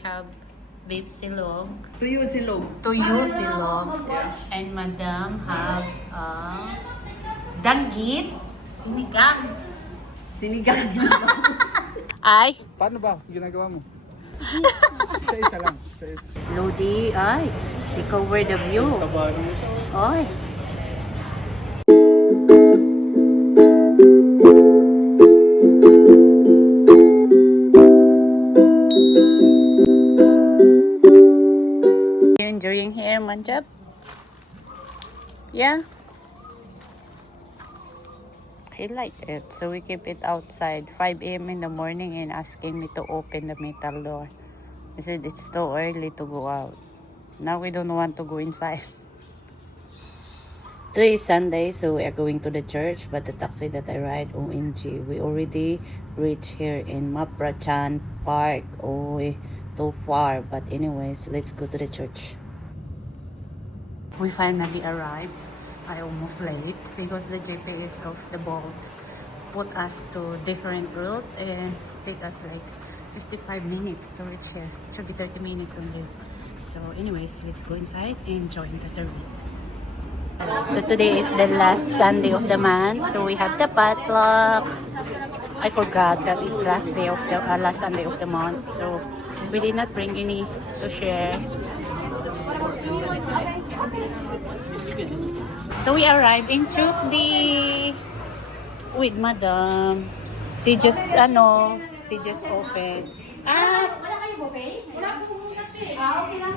Have beef silog. Tuyo silog. Tuyo silog. Yeah. And Madam have danggit. Sinigang. Sinigang. Ay. Paano ba ginagawa mo? Isa-isa lang. Isa-isa. Lodi, ay. I-cover the view. Taba ng isa. Ay. You enjoying here, Manjab? Yeah. I like it. So we keep it outside 5 a.m. in the morning and asking me to open the metal door. I said it's too early to go out. Now we don't want to go inside. Today is Sunday, so we are going to the church. But the taxi that I ride, OMG, we already reached here in Maprachan Park. Oh, too far. But anyways, let's go to the church. We finally arrived. I almost late because the GPS of the Bolt put us to different route and take us like 55 minutes to reach here. It should be 30 minutes only. So anyways, let's go inside and join the service. So today is the last Sunday of the month. So we have the potluck. I forgot that it's last day of the last Sunday of the month. So we did not bring any to share. So we arrived in Chukdi with Madam. They just opened. Ah, wala kayo buffet? Wala po bumunat eh. Ah, okay lang.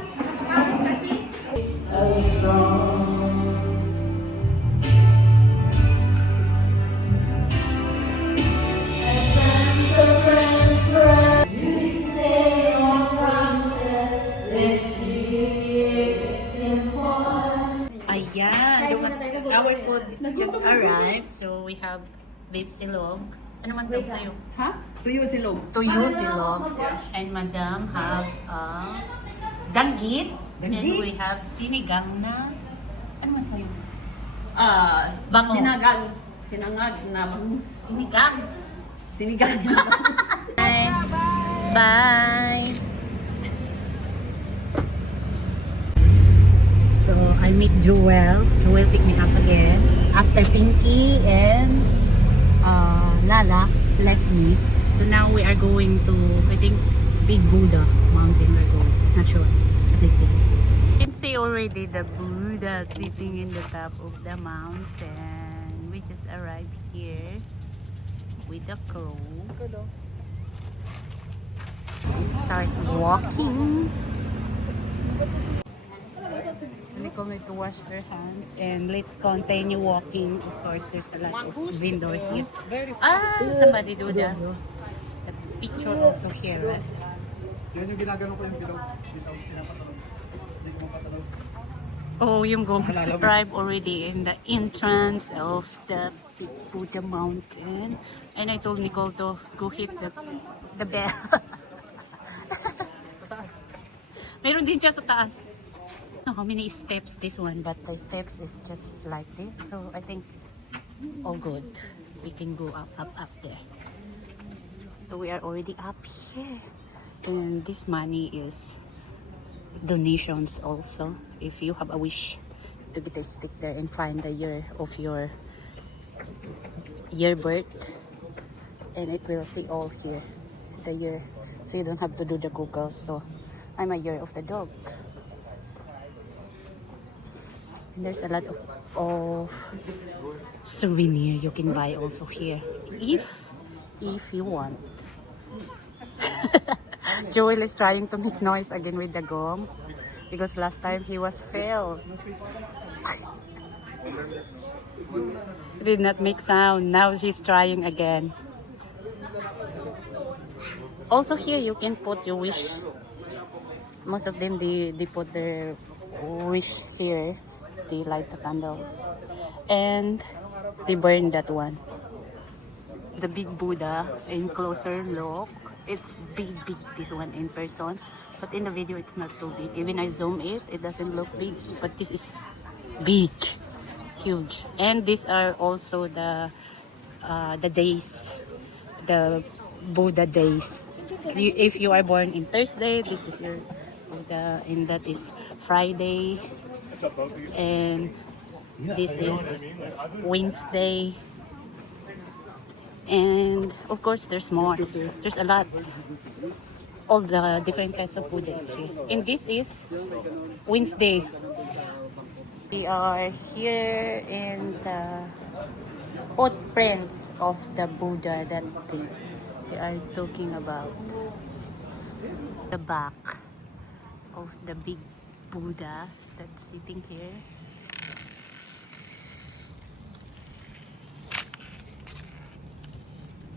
Ayan, our food just arrived. So we have beef silog. Ano man tawag sa'yo? Ha? Tuyo silog. Tuyo silog. And Madam have danggit. And Danggit? we have sinigang na. Ano man sa'yo? Bangus. Sinangag na bangus. Sinigang. Sinigang. Bye. Bye. So I meet Joel. Joel picked me up again after Pinky and Lala left me. So now we are going to, I think, Big Buddha mountain we're going. Not sure. But let's see. You can see already the Buddha sitting in the top of the mountain. We just arrived here with the crow. Let's start walking. So Nicole need to wash her hands and let's continue walking. Of course, there's a lot of window here. Somebody do that. The picture also here, right? Yan yung ginagano ko yung bilog. Bitaw, pinapatulog. Hindi ko mapatulog. Oh, yung go arrive already in the entrance of the Big Buddha mountain. And I told Nicole to go hit the bell. Meron din siya sa taas. How many steps this one, but the steps is just like this, so I think all good. We can go up there. So we are already up here, and this money is donations also. If you have a wish to get a stick there and find the year of your birth, and it will see all here the year, so you don't have to do the Google. So I'm a year of the dog. And there's a lot of souvenir you can buy also here if you want. Joel is trying to make noise again with the gong because last time he was failed. He did not make sound. Now he's trying again. Also here you can put your wish. Most of them they put their wish here. They light the candles and they burn that one. The big Buddha in closer look, it's big this one in person, but in the video it's not too big. Even I zoom it doesn't look big, but this is big, huge. And these are also the days, the Buddha days. If you are born in Thursday, this is your Buddha, and that is Friday, and this is Wednesday, and of course there's more. There's a lot. All the different kinds of Buddhas here. And this is Wednesday. We are here in the footprints of the Buddha that they are talking about. The back of the big Buddha that's sitting here.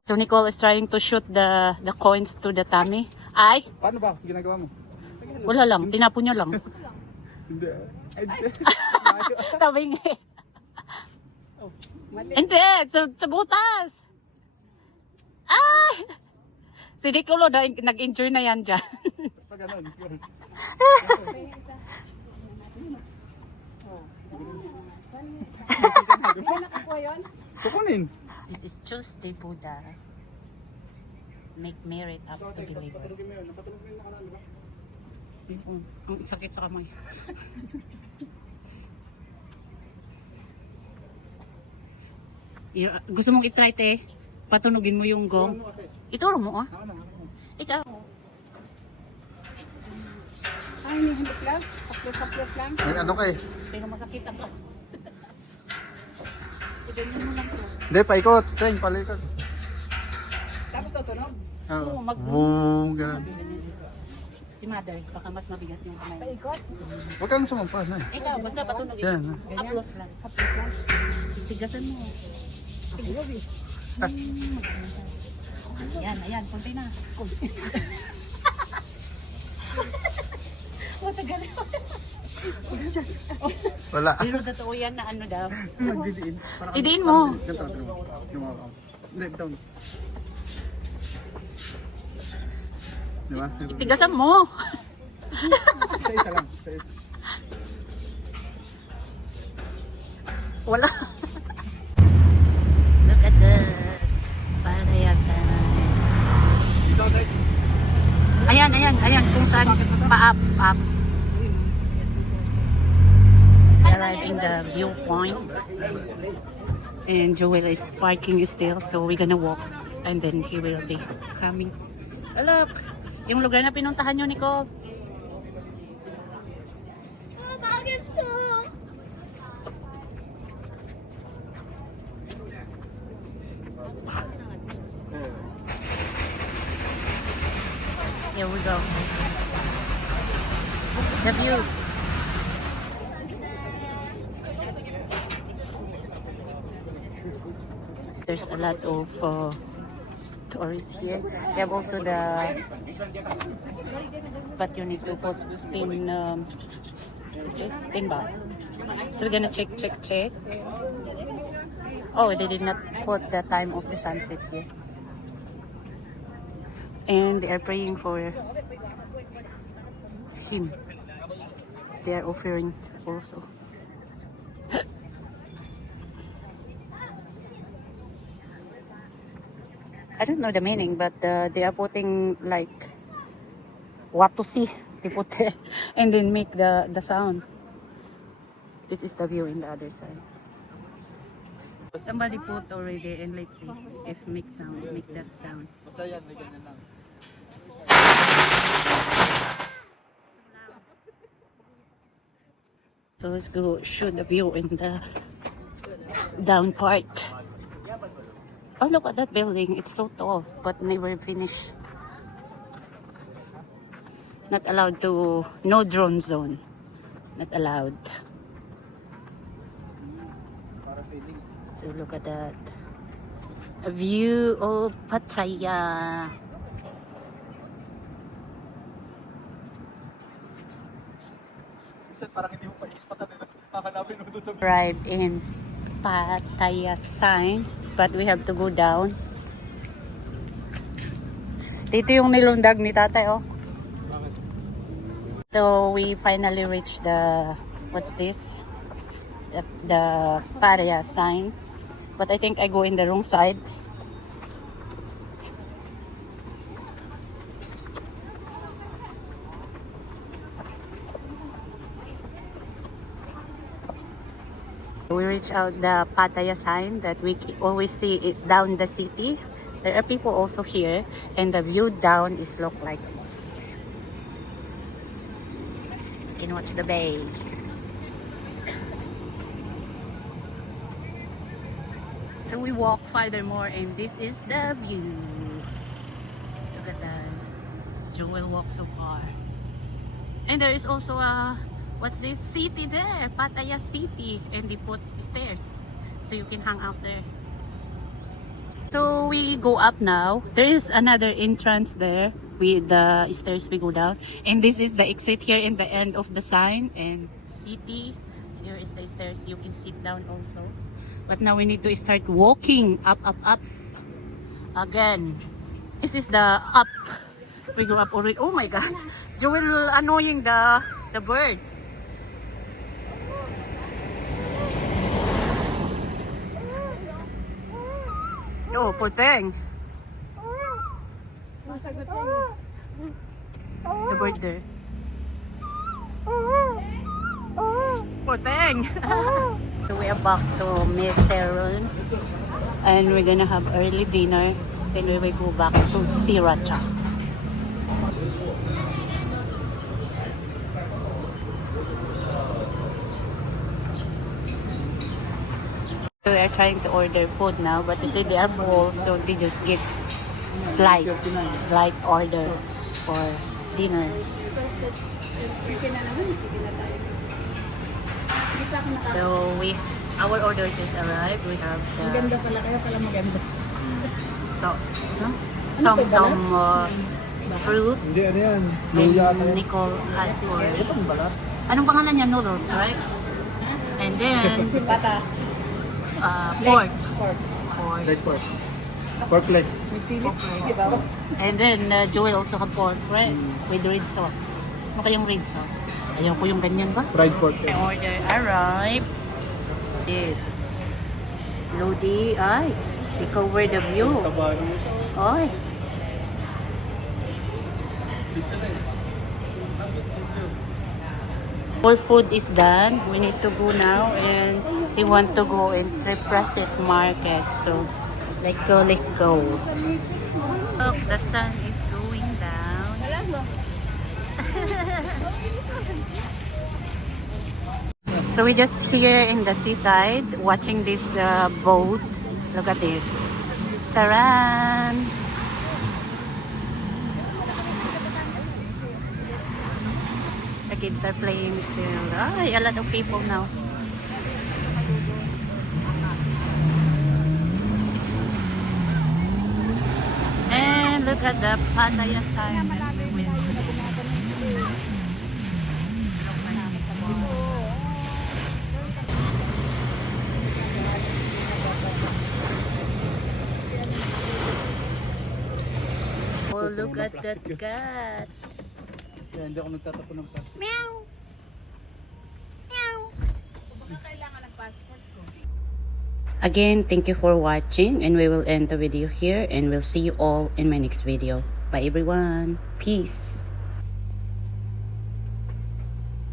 So Nicole is trying to shoot the coins to the tummy. Ay, Paano ba? Ginagawa mo? wala lang. Tinapon niya lang. Hindi. Tabingi. Hindi, sa butas. Ay! Si Nicolo nag-enjoy na yan dyan. Pag ganun. Kukunin. This is Tuesday Buddha. Make merit up to believer. Patulogin mo yun. Napatulog mo yun nakaraan, di ba? Ang sakit sa kamay. Gusto mong itry te? Patunugin mo yung gong. Ano kasi? Ituro mo ah. Ano? Ikaw. Ay, hinihintip lang. Haplos lang. Ay, ano kay? Pero masakit ang ka. Hindi, paikot. Teng, palikot. Tapos tutunog. Oo. mag- Boom, ganun. Si mother, baka mas mabigat yung kamay. Paikot. Huwag kang sumampa na. Ikaw, basta patunugin. Yan. Haplos lang. Haplos lang. Tigasan mo. Sigurog eh. Ayan, konti na. Matagal. Wala. Pero totoo yan na ano daw. Nagdidiin. Idiin mo. Ganito, yung mga hindi, bitaw. Di ba? Tigasan mo. Isa-isa lang. Isa-isa. Wala. Look at that. Parayasan. Ikaw, Tek. Ayan. Kung saan pa-up. We arrived in the viewpoint. And Joel is parking still. So we're gonna walk. And then he will be coming. Oh, look! Yung lugar na pinuntahan nyo, Nicole. Here we go. The view. There's a lot of tourists here. They have also the, but you need to put timba. So we're gonna check. Oh, they did not put the time of the sunset here. And they are praying for him. They are offering also. I don't know the meaning, but they are putting like what to see. They put there and then make the sound. This is the view in the other side. Somebody put already, and let's see if make that sound. Basta yan, may ganyan lang. So let's go shoot the view in the down part. Oh, look at that building. It's so tall, but never finished. Not allowed to, no drone zone. Not allowed. So look at that. A view of Pattaya. Parang hindi mo pa ispatan nila. Hahanapin mo doon sa... Arrived in Pattaya sign, but we have to go down. Dito yung nilundag ni tatay, oh. So we finally reached the, what's this? The Pattaya sign. But I think I go in the wrong side. We reach out the Pattaya sign that we always see it down the city. There are people also here, and the view down is look like this. You can watch the bay. So we walk furthermore, and this is the view. Look at that. Joel walked so far. And there is also a, what's this? City there. Pattaya City. And they put stairs. So you can hang out there. So we go up now. There is another entrance there. With the stairs we go down. And this is the exit here in the end of the sign. And city. Here is the stairs. You can sit down also. But now we need to start walking up, up, up. Again. This is the up. We go up already. Oh my God. Joel annoying the bird. Oh, poor thing. The bird there. Poor thing. So we are back to Miss Serun. And we're gonna have early dinner. Then we will go back to Sriracha. We are trying to order food now, but they say they are full, so they just get slight order for dinner. Chicken na naman. Chicken na tayo. Hindi pa ako naka... So our order just arrived. We have Ang ganda pala. Kaya pala maganda. some fruit. Hindi, ano yan? And Nicole asked for anong pangalan niya? Noodles, right? And then Pata. pork. Leg pork. Pork legs. May sili. Diba? And then Joel also have pork, right? With red sauce. Ano kayong red sauce? Ayaw ko yung ganyan ba? Fried pork. My order arrived. Yes. Lodi, ay. Ikaw were the view. Ay. Our food is done. We need to go now, and they want to go in Triprasit Market. So, let's go. Look, the sun is going down. So we just here in the seaside watching this boat. Look at this. Charan! The kids are playing still. Ay, a lot of people now. And look at the Pattaya sign. Oh, look at that cat. Kaya hindi ako nagtatapon ng plastic. Meow. Meow. Kailangan ng passport ko. Again, thank you for watching, and we will end the video here, and we'll see you all in my next video. Bye everyone. Peace.